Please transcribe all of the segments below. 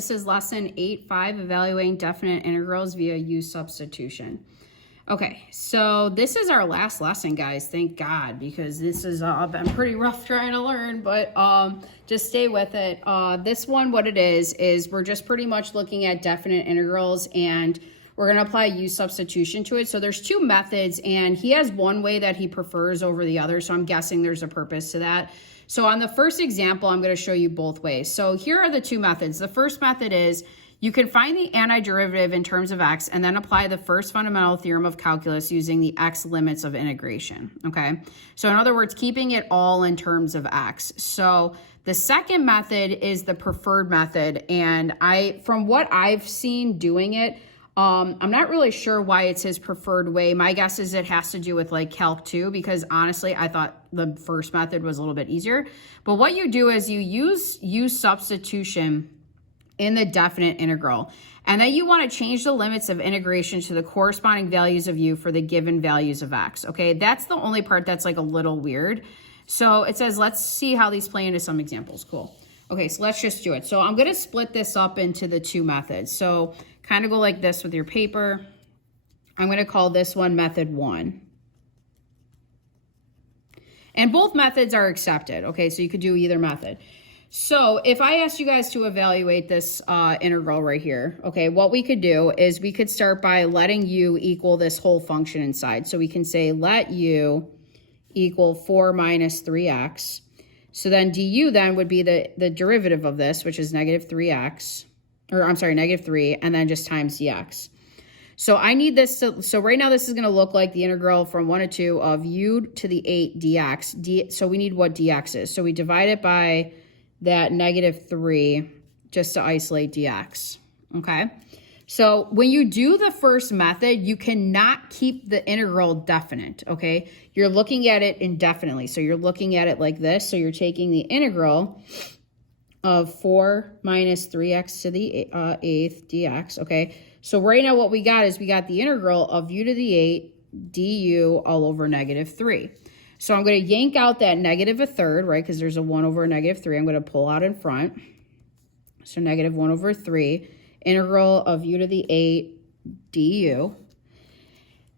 This is lesson 8.5, evaluating definite integrals via u-substitution. Okay, so this is our last lesson, guys. Thank God, because this has been pretty rough trying to learn, but just stay with it. This one, what it is we're just pretty much looking at definite integrals, and we're going to apply u-substitution to it. So there's two methods, and he has one way that he prefers over the other, so I'm guessing there's a purpose to that. So on the first example, I'm going to show you both ways. So here are the two methods. The first method is you can find the antiderivative in terms of x and then apply the first fundamental theorem of calculus using the x limits of integration, okay? So in other words, keeping it all in terms of x. So the second method is the preferred method, and from what I've seen doing it, I'm not really sure why it's his preferred way. My guess is it has to do with like Calc 2, because honestly, I thought the first method was a little bit easier. But what you do is you use u-substitution in the definite integral, and then you want to change the limits of integration to the corresponding values of u for the given values of x, okay? That's the only part that's like a little weird. So it says, let's see how these play into some examples. Cool. Okay, so let's just do it. So I'm going to split this up into the two methods. So kind of go like this with your paper. I'm going to call this one method 1. And both methods are accepted, okay? So you could do either method. So if I asked you guys to evaluate this integral right here, okay, what we could do is we could start by letting u equal this whole function inside. So we can say let u equal 4 minus 3x. So then du then would be the derivative of this, which is negative 3x, or I'm sorry, negative 3, and then just times dx. So I need this to, so right now this is going to look like the integral from 1 to 2 of u to the 8 dx. So we need what dx is. So we divide it by that negative 3 just to isolate dx, okay? So when you do the first method, you cannot keep the integral definite, okay? You're looking at it indefinitely. So you're looking at it like this. So you're taking the integral of 4 minus 3x to the 8th dx, okay? So right now what we got is we got the integral of u to the 8 du all over negative 3. So I'm going to yank out that negative 1/3, right? Because there's a 1 over a negative 3. I'm going to pull out in front. So negative 1 over 3. Integral of u to the 8 du.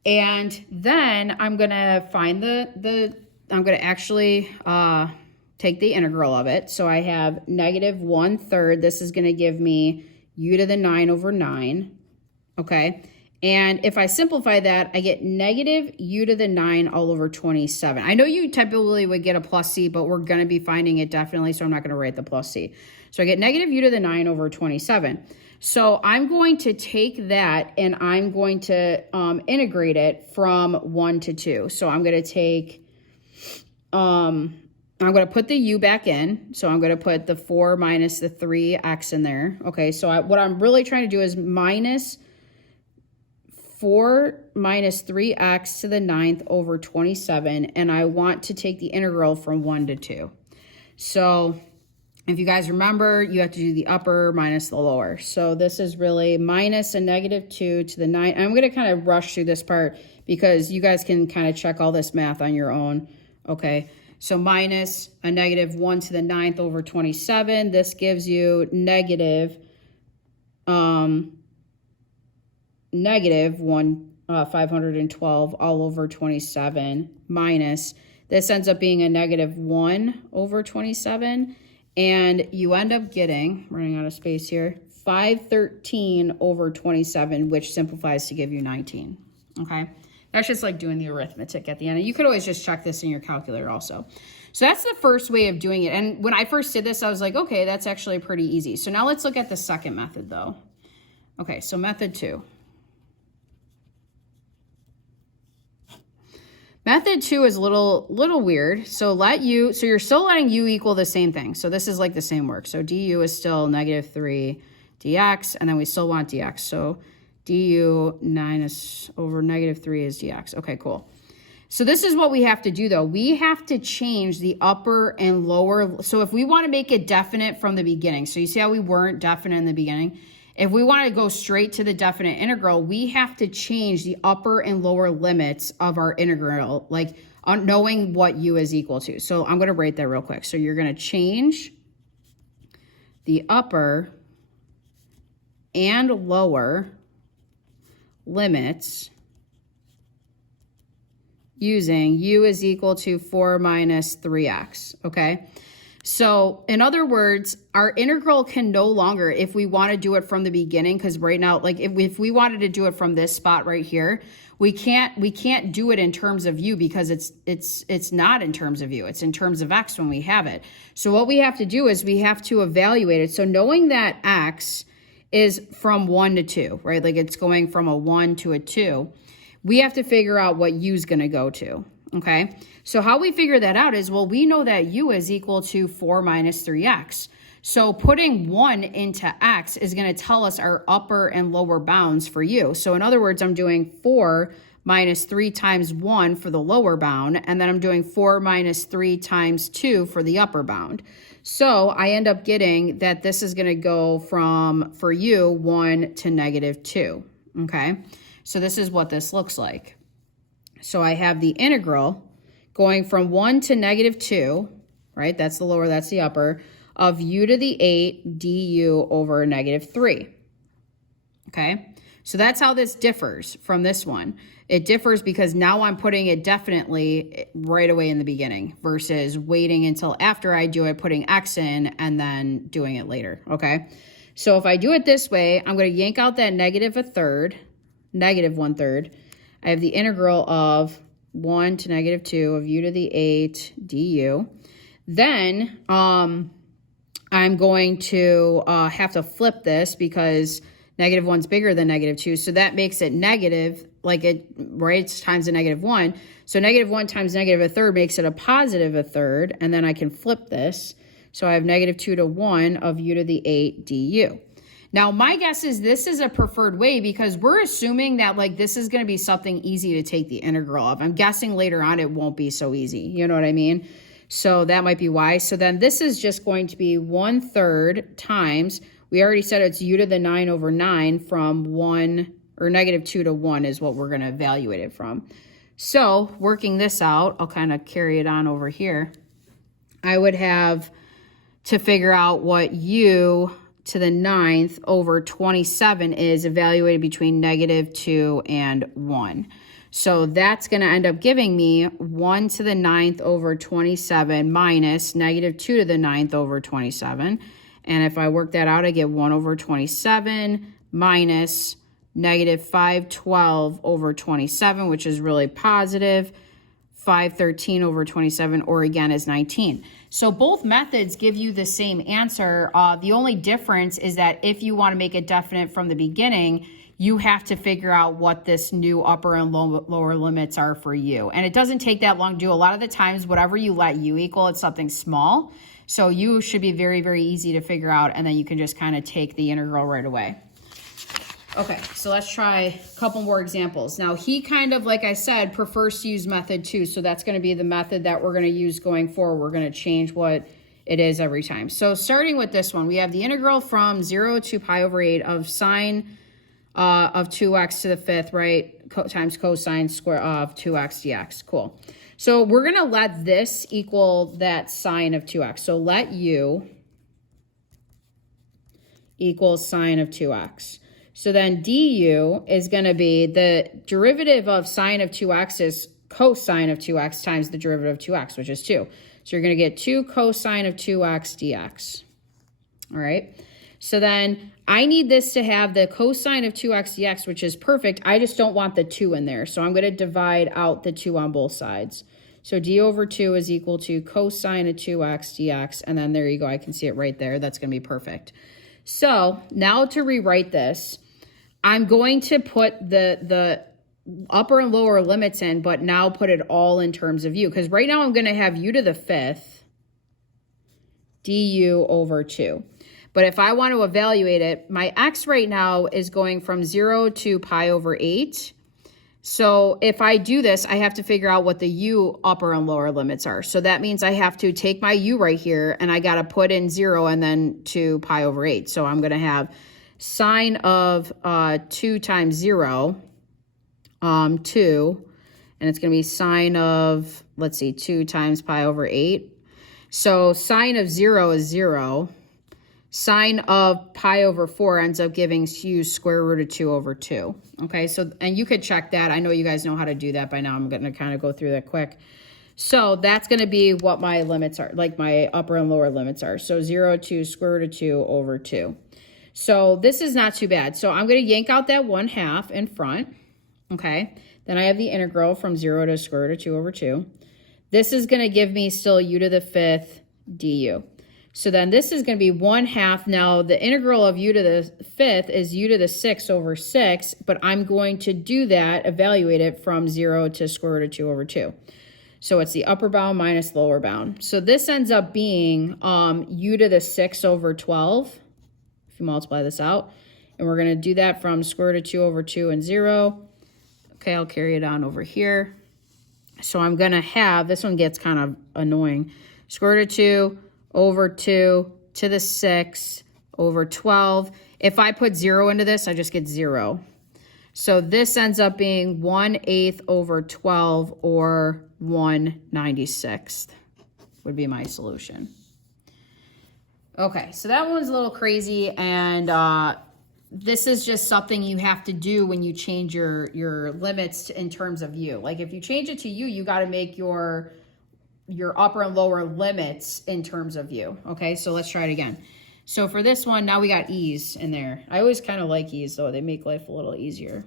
And then I'm going to find I'm going to actually take the integral of it. So I have negative 1/3. This is going to give me u to the 9 over 9. Okay. And if I simplify that, I get negative u to the 9 all over 27. I know you typically would get a plus c, but we're going to be finding it definitely, so I'm not going to write the plus c. So I get negative u to the 9 over 27. So I'm going to take that and I'm going to integrate it from 1 to 2. So I'm going to take, I'm going to put the u back in. So I'm going to put the 4 minus the 3x in there. Okay, so what I'm really trying to do is minus 4 minus 3x to the 9th over 27, and I want to take the integral from 1 to 2. So if you guys remember, you have to do the upper minus the lower. So this is really minus a negative 2 to the 9. I'm going to kind of rush through this part because you guys can kind of check all this math on your own. Okay, so minus a negative 1 to the 9th over 27. This gives you negative 512 all over 27 minus, this ends up being a negative 1 over 27, and you end up getting, running out of space here, 513 over 27, which simplifies to give you 19, okay? That's just like doing the arithmetic at the end. And you could always just check this in your calculator also. So that's the first way of doing it. And when I first did this, I was like, okay, that's actually pretty easy. So now let's look at the second method though. Okay, so method 2. Method 2 is a little weird. So so you're still letting u equal the same thing. So this is like the same work. So du is still negative 3 dx, and then we still want dx. So du 9 over negative 3 is dx. Okay, cool. So this is what we have to do though. We have to change the upper and lower. So if we want to make it definite from the beginning, so you see how we weren't definite in the beginning? If we want to go straight to the definite integral, we have to change the upper and lower limits of our integral, like knowing what u is equal to. So I'm going to write that real quick. So you're going to change the upper and lower limits using u is equal to 4 minus 3x, okay? So in other words, our integral can no longer, if we want to do it from the beginning, because right now, like if we wanted to do it from this spot right here, we can't do it in terms of u because it's not in terms of u, it's in terms of x when we have it. So what we have to do is we have to evaluate it. So knowing that x is from 1 to 2, right? Like it's going from a 1 to a 2. We have to figure out what u is going to go to, okay? So how we figure that out is, well, we know that u is equal to 4 minus 3x. So putting 1 into x is going to tell us our upper and lower bounds for u. So in other words, I'm doing 4 minus 3 times 1 for the lower bound, and then I'm doing 4 minus 3 times 2 for the upper bound. So I end up getting that this is going to go from, for u, 1 to negative 2, okay? So this is what this looks like. So I have the integral going from 1 to negative 2, right? That's the lower, that's the upper, of u to the 8 du over negative 3, okay? So that's how this differs from this one. It differs because now I'm putting it definitely right away in the beginning versus waiting until after I do it, putting x in and then doing it later, okay? So if I do it this way, I'm going to yank out that negative 1/3, negative 1/3. I have the integral of 1 to negative 2 of u to the 8 du. Then I'm going to have to flip this because negative 1's bigger than negative 2. So that makes it negative, like it, right? It's times a negative 1. So negative 1 times negative 1/3 makes it a positive 1/3. And then I can flip this. So I have negative 2 to 1 of u to the 8 du. Now, my guess is this is a preferred way because we're assuming that like this is going to be something easy to take the integral of. I'm guessing later on it won't be so easy. You know what I mean? So that might be why. So then this is just going to be 1/3 times, we already said it's u to the 9 over 9 from 1, or negative 2 to 1 is what we're going to evaluate it from. So working this out, I'll kind of carry it on over here. I would have to figure out what u to the 9th over 27 is evaluated between negative 2 and 1. So that's going to end up giving me 1 to the 9th over 27 minus negative 2 to the 9th over 27. And if I work that out, I get 1 over 27 minus negative 512 over 27, which is really positive. 513 over 27, or again, is 19. So both methods give you the same answer. The only difference is that if you want to make it definite from the beginning, you have to figure out what this new upper and lower limits are for u. And it doesn't take that long to do. A lot of the times, whatever you let u equal, it's something small. So u should be very, very easy to figure out, and then you can just kind of take the integral right away. Okay, so let's try a couple more examples. Now, he kind of, like I said, prefers to use method 2, so that's going to be the method that we're going to use going forward. We're going to change what it is every time. So starting with this one, we have the integral from 0 to pi over 8 of sine of 2x to the 5th, right, times cosine square of 2x dx. Cool. So we're going to let this equal that sine of 2x. So let u equal sine of 2x. So then du is going to be the derivative of sine of 2x is cosine of 2x times the derivative of 2x, which is 2. So you're going to get 2 cosine of 2x dx. All right. So then I need this to have the cosine of 2x dx, which is perfect. I just don't want the 2 in there. So I'm going to divide out the 2 on both sides. So d over 2 is equal to cosine of 2x dx. And then there you go. I can see it right there. That's going to be perfect. So now to rewrite this, I'm going to put the upper and lower limits in, but now put it all in terms of u. Because right now I'm going to have u to the 5th du over 2. But if I want to evaluate it, my x right now is going from 0 to pi over 8. So if I do this, I have to figure out what the u upper and lower limits are. So that means I have to take my u right here, and I got to put in 0 and then 2 pi over 8. So I'm going to have sine of 2 times 0, 2, and it's going to be sine of, let's see, 2 times pi over 8. So sine of 0 is 0. sine of pi over 4 ends up giving u square root of 2 over 2. Okay, so, and you could check that. I know you guys know how to do that by now. I'm going to kind of go through that quick. So that's going to be what my limits are, like my upper and lower limits are. So 0 to square root of 2 over 2. So this is not too bad. So I'm going to yank out that 1/2 in front. Okay, then I have the integral from 0 to square root of 2 over 2. This is going to give me still u to the 5th du. So then this is going to be 1/2. Now the integral of u to the 5th is u to the 6th over 6, but I'm going to do that, evaluate it from 0 to square root of 2 over 2. So it's the upper bound minus the lower bound. So this ends up being u to the 6 over 12, if you multiply this out. And we're going to do that from square root of 2 over 2 and 0. Okay, I'll carry it on over here. So I'm going to have, this one gets kind of annoying, square root of 2 over 2 to the 6 over 12. If I put 0 into this, I just get 0. So this ends up being 1/8 over 12 or 1/96 would be my solution. Okay, so that one's a little crazy, and this is just something you have to do when you change your limits in terms of u. Like if you change it to u, you got to make your upper and lower limits in terms of u. Okay, so let's try it again. So for this one, now we got e's in there. I always kind of like e's though. They make life a little easier.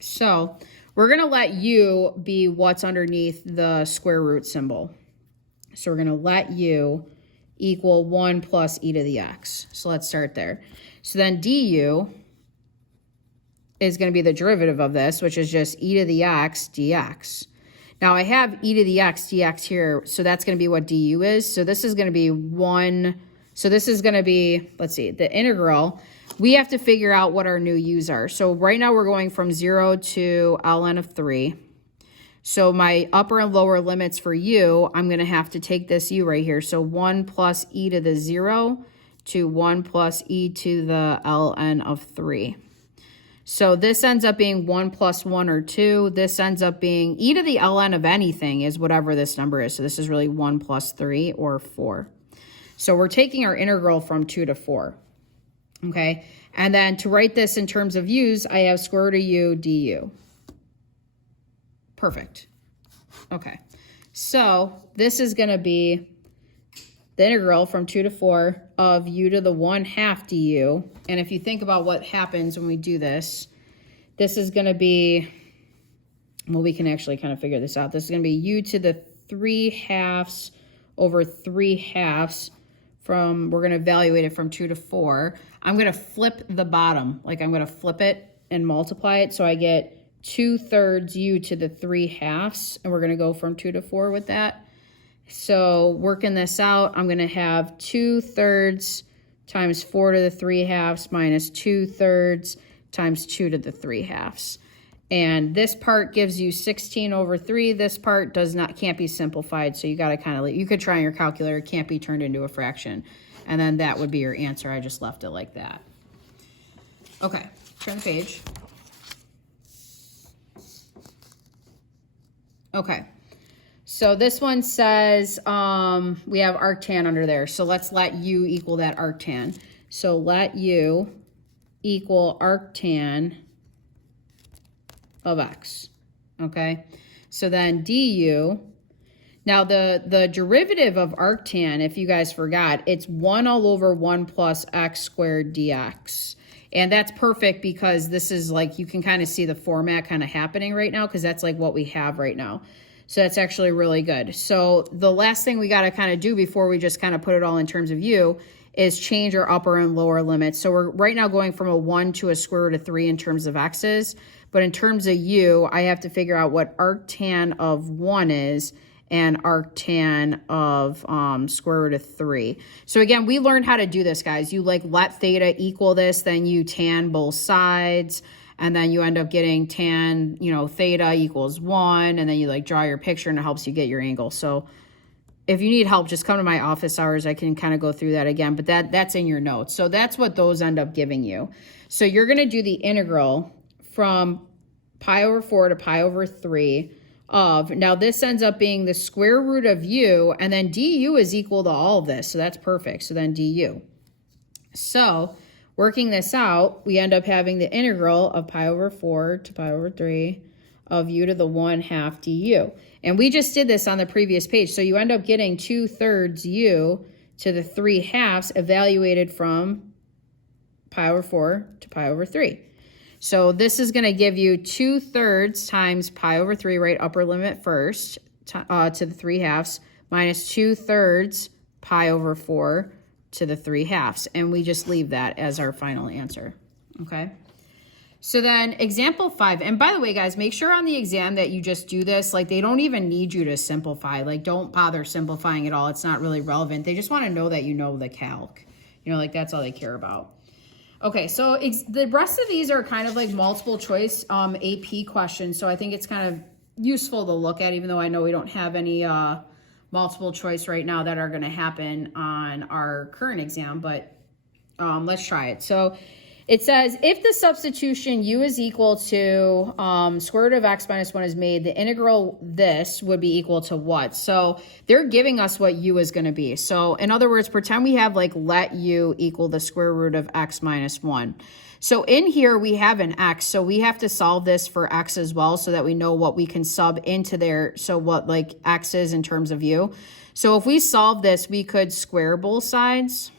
So we're going to let u be what's underneath the square root symbol. So we're going to let u equal 1 plus e to the x. So let's start there. So then du is going to be the derivative of this, which is just e to the x dx. Now I have e to the x dx here, so that's going to be what du is. So this is going to be 1, so this is going to be, let's see, the integral. We have to figure out what our new u's are. So right now we're going from 0 to ln of 3. So my upper and lower limits for u, I'm going to have to take this u right here. So 1 plus e to the 0 to 1 plus e to the ln of 3. So this ends up being 1 plus 1 or 2. This ends up being e to the ln of anything is whatever this number is. So this is really 1 plus 3 or 4. So we're taking our integral from 2 to 4. Okay, and then to write this in terms of u's, I have square root of u du. Perfect. Okay, so this is going to be the integral from 2 to 4 of u to the 1/2 du. And if you think about what happens when we do this, this is going to be, well, we can actually kind of figure this out. This is going to be u to the 3/2 over 3/2 from, we're going to evaluate it from 2 to 4. I'm going to flip the bottom, like I'm going to flip it and multiply it. So I get 2/3 u to the 3/2, and we're going to go from 2 to 4 with that. So working this out, I'm going to have 2/3 times 4 to the 3/2 minus 2/3 times 2 to the 3/2. And this part gives you 16 over 3. This part can't be simplified, so you got to kind of, you could try on your calculator, it can't be turned into a fraction. And then that would be your answer. I just left it like that. Okay, turn the page. Okay, so this one says we have arctan under there. So let's let u equal that arctan. So let u equal arctan of x. Okay, so then du, now the derivative of arctan, if you guys forgot, it's 1 all over 1 plus x squared dx. And that's perfect because this is like, you can kind of see the format kind of happening right now because that's like what we have right now. So that's actually really good. So the last thing we got to kind of do before we just kind of put it all in terms of u is change our upper and lower limits. So we're right now going from a 1 to a square root of 3 in terms of x's. But in terms of u, I have to figure out what arctan of 1 is and arctan of square root of 3. So again, we learned how to do this, guys. You like let theta equal this, then you tan both sides, and then you end up getting tan, theta equals 1, and then you like draw your picture and it helps you get your angle. So if you need help, just come to my office hours. I can kind of go through that again, but that's in your notes. So that's what those end up giving you. So you're going to do the integral from pi over 4 to pi over 3 of, now this ends up being the square root of u, and then du is equal to all of this, so that's perfect. So then du. So working this out, we end up having the integral of pi over 4 to pi over 3 of u to the 1/2 du. And we just did this on the previous page. So you end up getting 2/3 u to the 3/2 evaluated from pi over 4 to pi over 3. So this is going to give you 2/3 times pi over 3, right, upper limit first, to the 3/2, minus 2/3 pi over 4 to the 3/2. And we just leave that as our final answer, okay? So then example 5, and by the way, guys, make sure on the exam that you just do this. Like, they don't even need you to simplify. Like, don't bother simplifying at all. It's not really relevant. They just want to know that you know the calc. You know, like, that's all they care about. Okay, so the rest of these are kind of like multiple choice AP questions. So I think it's kind of useful to look at, even though I know we don't have any multiple choice right now that are going to happen on our current exam, but let's try it. So it says, if the substitution u is equal to square root of x minus 1 is made, the integral this would be equal to what? So they're giving us what u is going to be. So in other words, pretend we have like let u equal the square root of x minus 1. So in here we have an x, so we have to solve this for x as well so that we know what we can sub into there, so what like x is in terms of u. So if we solve this, we could square both sides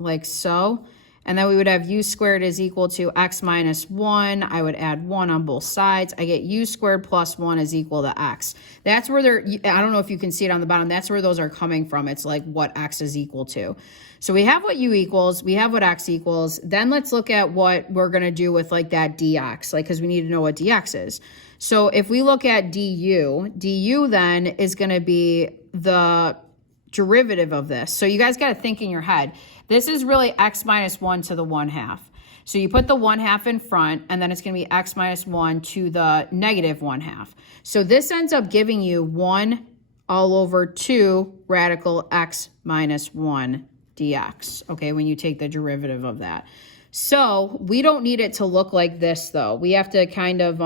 like so. And then we would have u squared is equal to x minus 1. I would add 1 on both sides. I get u squared plus 1 is equal to x. That's where they're, I don't know if you can see it on the bottom. That's where those are coming from. It's like what x is equal to. So we have what u equals. We have what x equals. Then let's look at what we're going to do with like that dx, like, because we need to know what dx is. So if we look at du then is going to be the derivative of this. So you guys got to think in your head. This is really x minus 1 to the 1/2. So you put the 1/2 in front, and then it's going to be x minus 1 to the negative 1/2. So this ends up giving you 1 all over 2 radical x minus 1 dx, okay, when you take the derivative of that. So we don't need it to look like this, though. We have to kind of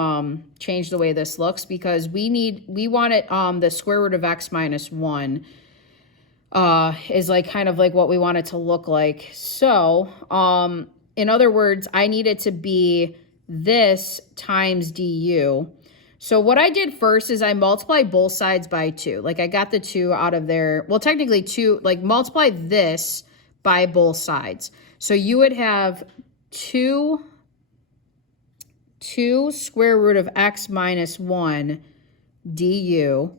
change the way this looks, because we want it the square root of x minus 1 is like kind of like what we want it to look like. So in other words, I need it to be this times du. So what I did first is I multiplied both sides by 2. Like, I got the 2 out of there. Well, technically 2, like, multiply this by both sides. So you would have 2 square root of x minus 1 du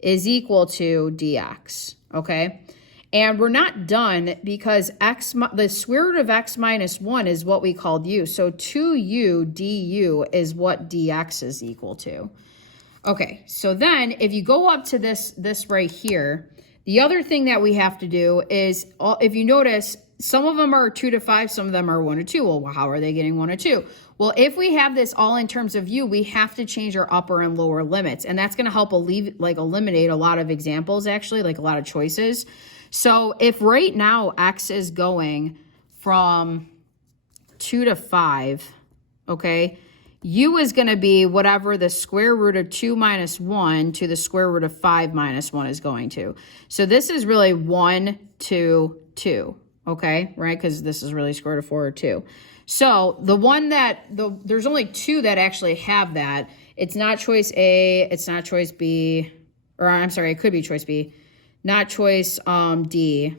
is equal to dx, okay? And we're not done, because the square root of x minus 1 is what we called u. So 2u du is what dx is equal to. Okay, so then if you go up to this right here, the other thing that we have to do is, if you notice, some of them are 2 to 5, some of them are 1 to 2. Well, how are they getting 1 to 2? Well, if we have this all in terms of u, we have to change our upper and lower limits. And that's going to help eliminate a lot of examples, actually, like a lot of choices. So if right now x is going from 2 to 5, okay, u is going to be whatever the square root of 2 minus 1 to the square root of 5 minus 1 is going to. So this is really 1 to 2, okay, right? Because this is really square root of 4 or 2. So the one there's only 2 that actually have that. It's not choice A, it's not choice B, or I'm sorry, it could be choice B, not choice D.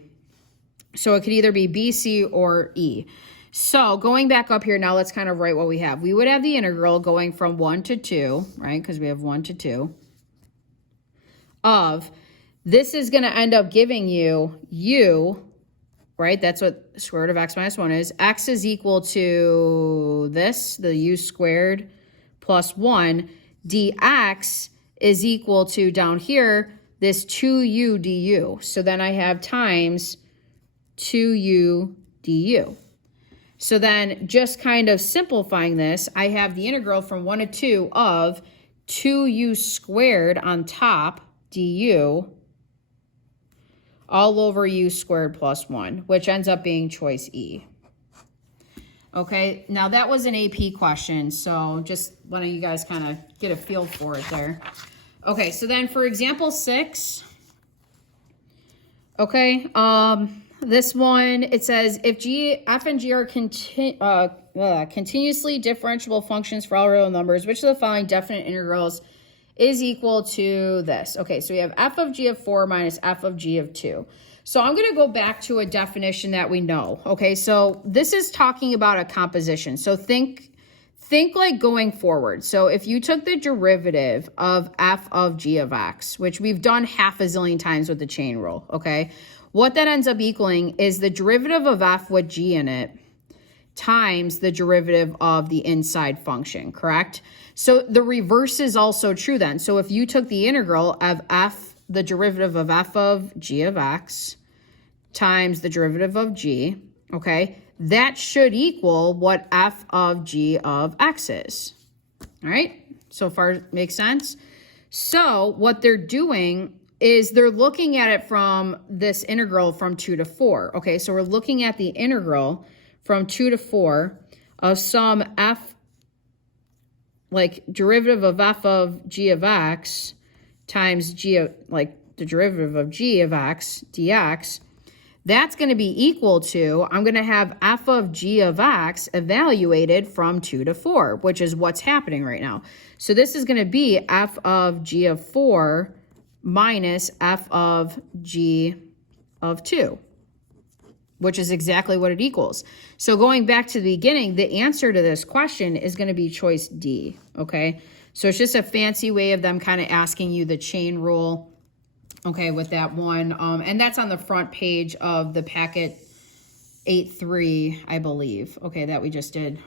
So it could either be B, C, or E. So going back up here, now let's kind of write what we have. We would have the integral going from 1 to 2, right? Because we have 1 to 2 of, this is going to end up giving you u, right? That's what square root of x minus 1 is. X is equal to this, the u squared plus 1. Dx is equal to, down here, this 2u du. So then I have times 2u du. So then just kind of simplifying this, I have the integral from 1 to 2 of 2u squared on top du all over u squared plus 1, which ends up being choice E. Okay, now that was an AP question, so just letting you guys kind of get a feel for it there. Okay, so then for example 6, okay, this one, it says if f and g are continuously differentiable functions for all real numbers, which of the following definite integrals is equal to this? Okay, so we have f of g of 4 minus f of g of 2. So I'm going to go back to a definition that we know. Okay, so this is talking about a composition. So think like going forward. So if you took the derivative of f of g of x, which we've done half a zillion times with the chain rule, okay, what that ends up equaling is the derivative of f with g in it times the derivative of the inside function, correct? So the reverse is also true then. So if you took the integral of the derivative of f of g of x times the derivative of g, okay, that should equal what f of g of x is. All right, so far makes sense? So what they're doing is they're looking at it from this integral from 2 to 4. Okay, so we're looking at the integral from 2 to 4 of some f, like derivative of f of g of x times g of, like the derivative of g of x dx. That's going to be equal to, I'm going to have f of g of x evaluated from 2 to 4, which is what's happening right now. So this is going to be f of g of 4 minus f of g of 2, which is exactly what it equals. So going back to the beginning, the answer to this question is going to be choice D, okay? So it's just a fancy way of them kind of asking you the chain rule, okay, with that one. And that's on the front page of the packet 8.3, I believe, okay, that we just did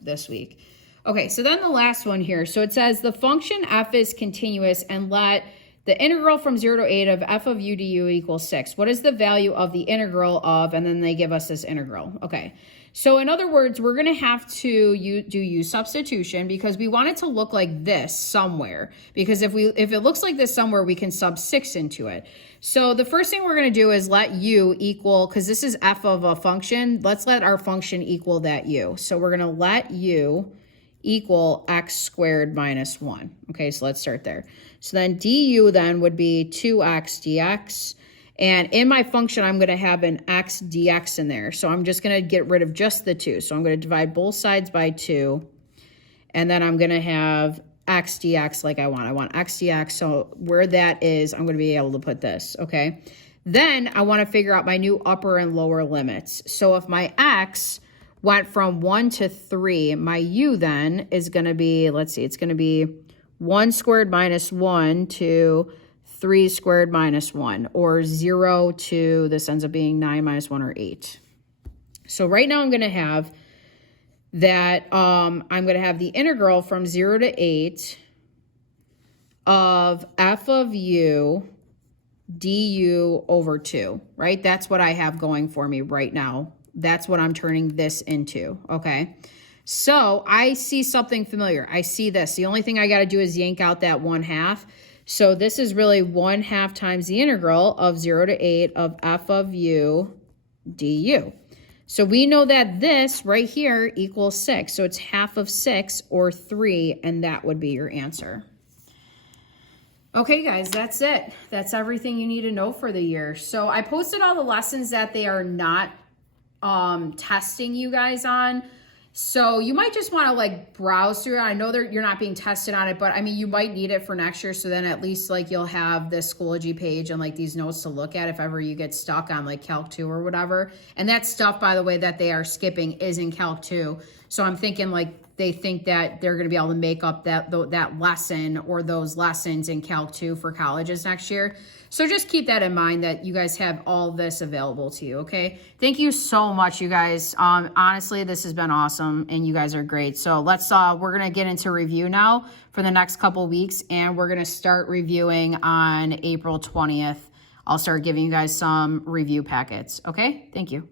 this week. Okay, so then the last one here. So it says the function f is continuous and let the integral from 0 to 8 of f of u du equals 6. What is the value of the integral of, and then they give us this integral. Okay, so in other words, we're going to have to do u-Substitution because we want it to look like this somewhere. Because if it looks like this somewhere, we can sub 6 into it. So the first thing we're going to do is let u equal, because this is f of a function, let's let our function equal that u. So we're going to let u equal x squared minus 1. Okay, so let's start there. So then du then would be 2x dx. And in my function, I'm going to have an x dx in there. So I'm just going to get rid of just the 2. So I'm going to divide both sides by 2. And then I'm going to have x dx like I want. I want x dx. So where that is, I'm going to be able to put this, okay? Then I want to figure out my new upper and lower limits. So if my x went from 1 to 3, my u then is going to be, let's see, it's going to be 1 squared minus 1 to 3 squared minus 1, or 0 to, this ends up being 9 minus 1, or 8. So right now I'm going to have that, I'm going to have the integral from 0 to 8 of f of u du over 2, right? That's what I have going for me right now. That's what I'm turning this into, okay? So I see something familiar. I see this. The only thing I got to do is yank out that 1/2. So this is really 1/2 times the integral of 0 to 8 of f of u du. So we know that this right here equals 6. So it's half of 6, or 3, and that would be your answer. Okay, guys, that's it. That's everything you need to know for the year. So I posted all the lessons that they are not testing you guys on. So you might just want to like browse through it. I know you're not being tested on it, but I mean, you might need it for next year. So then at least like you'll have this Schoology page and like these notes to look at if ever you get stuck on like Calc 2 or whatever. And that stuff, by the way, that they are skipping is in Calc 2. So I'm thinking like they think that they're going to be able to make up that lesson or those lessons in Calc 2 for colleges next year. So just keep that in mind that you guys have all this available to you, okay? Thank you so much, you guys. Honestly, this has been awesome, and you guys are great. So we're going to get into review now for the next couple weeks, and we're going to start reviewing on April 20th. I'll start giving you guys some review packets, okay? Thank you.